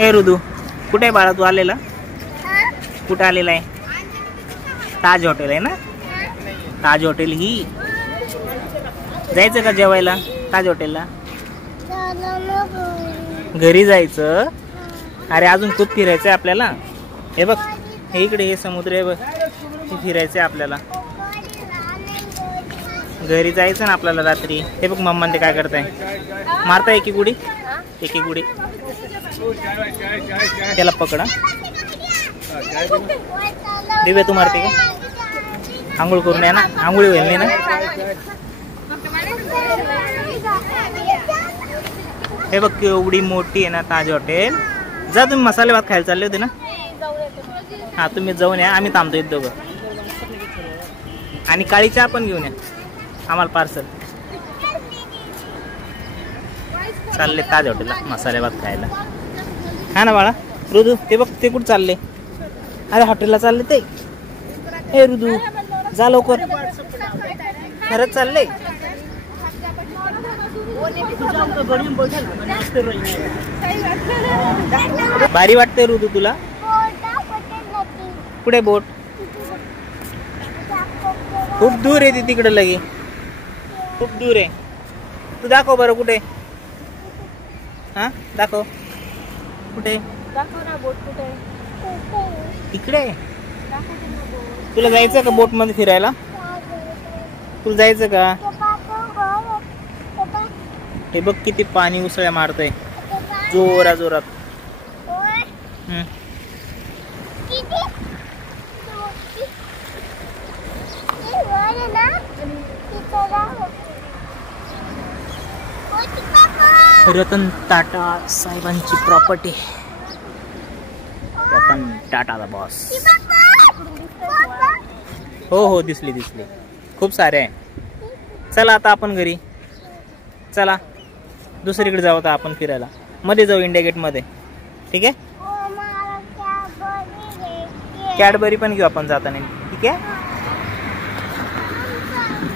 ए रुदू, कुठे आहे बाळा तू आलेला? कुठे आलेला आहे? ताज हॉटेल आहे ना? ताज हॉटेल ही जायचं का जेवायला ताज हॉटेलला? घरी जायचं? अरे अजून खूप फिरायचंय आपल्याला. हे बघ, हे इकडे हे समुद्र आहे बघ, हे फिरायचंय आपल्याला. घरी जायचं ना आपल्याला रात्री. हे बघ मम्मा ते काय करताय, मारताय एकी गुडी, एकी गुडी. त्याला पकडा. दिव्या तू मारते का? आंघोळ करून या ना, आंघोळी होईल नाही ना. हे बघ एवढी मोठी आहे ना ताज हॉटेल. जा तुम्ही मसाले भात खायला चालले होते ना? हा तुम्ही जाऊन या, आम्ही थांबतो इथं दोघं. आणि काळी चहा पण घेऊन या आम्हाला पार्सल. चालले ताज हॉटेलला मसाले भात खायला. हा ना बाळा? रुदू ते बघ ते कुठं चालले? अरे हॉटेलला चालले ते. हे रुदू जा लवकर. खरंच चालले? भारी वाटते रुदू तुला? कुठे बोट? खूप दूर आहे ती तिकडे लगे, खूप दूर आहे. तू दाखव बरं कुठे. हा दाखव कुठे. दाखव ना बोट कुठे. इकडे. तुला जायचं का बोट मध्ये फिरायला? तुला जायचं का? हे बघ किती पाणी उसळ्या मारतय जोरा जोरात. रतन टाटा साहेबांची प्रॉपर्टी. रतन टाटा दा बॉस. हो हो दिसली दिसली, खूप सारे आहे. चला आता आपण घरी. चला दुसरीकडे जाऊ आता आपण फिरायला. मध्ये जाऊ इंडिया गेट मध्ये. ठीक आहे? कॅडबरी पण घेऊ आपण जाताना. ठीक आहे.